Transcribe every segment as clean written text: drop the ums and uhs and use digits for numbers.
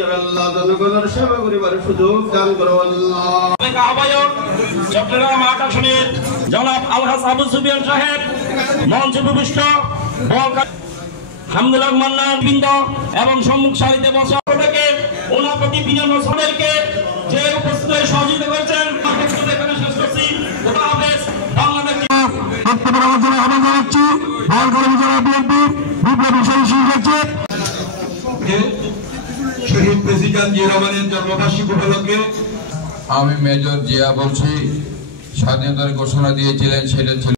আল্লাহ জনগণের সেবা করিবার সুযোগ দান করো আল্লাহ। আহ্বায়ক চট্টগ্রাম আকাশনের জনাব আলহাজ আবু সুফিয়ান সাহেব মঞ্চে উপবিষ্ট হামদুল্লাহ মান্নান বৃন্দ এবং সম্মুখ সারিতে বসা থেকে ওনার প্রতি বিনম্র সবাইকে যে উপস্থিত হয়ে সহযোগিতা করেছেন এখানে শেষ করছি। খোদা হাফেজ। বাংলাদেশ শহীদ প্রেসিডেন্ট জিয়া রহমানের জন্মবার্ষিকী উপলক্ষে আমি মেজর জিয়া বলছি। স্বাধীনতার ঘোষণা দিয়েছিলেন সেটা ছিল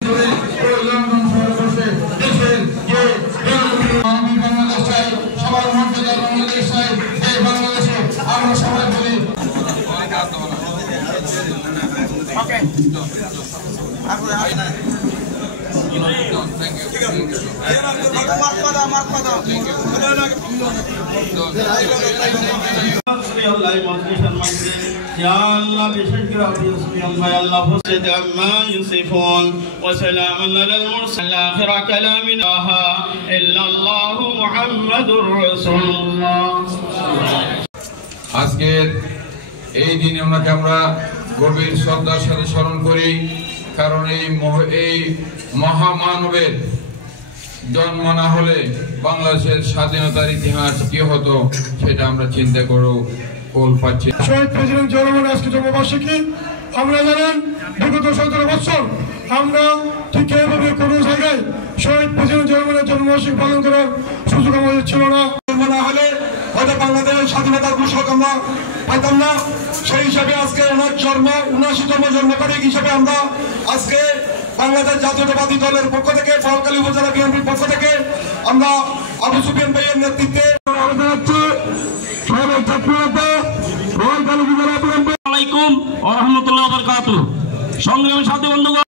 الله بشكر أبيهم يا الله فسد عما يصفون وسلام على المرسل آخر كلامنا إلا الله محمد رسول الله। আজকের এই দিনে ওনাকে আমরা গভীর শ্রদ্ধার সাথে স্মরণ করি, কারণ এই মহামানবের জন্ম না হলে বাংলাদেশের স্বাধীনতার ইতিহাস কি হতো সেটা আমরা চিন্তা করেও কোল পাচ্ছি। শহীদ প্রেসিডেন্ট জিয়া রহমানের আজকে জন্মবার্ষিকী। আমরা জানেন বিগত 17 বছর আমরা ঠিক এইভাবে কোনো জায়গায় শহীদ প্রেসিডেন্ট জিয়া রহমানের জন্মবার্ষিকী পালন করার সুযোগ আমাদের ছিল না। না হলে হয়তো বাংলাদেশের স্বাধীনতার ঘোষক আমরা পাইতাম না। সেই হিসাবে আজকে ওনার 79তম জন্ম তারিখ হিসাবে আমরা আজকে বাংলাদেশ জাতীয়তাবাদী দলের পক্ষ থেকে বাউখালী উপজেলা বিএনপির পক্ষ থেকে আমরা আবু সুফিয়ান ভাইয়ের নেতৃত্বে আসসালামু আলাইকুম ওয়া রাহমাতুল্লাহি ওয়া বারাকাতুহু। সংগ্রামী সাথী বন্ধুগণ।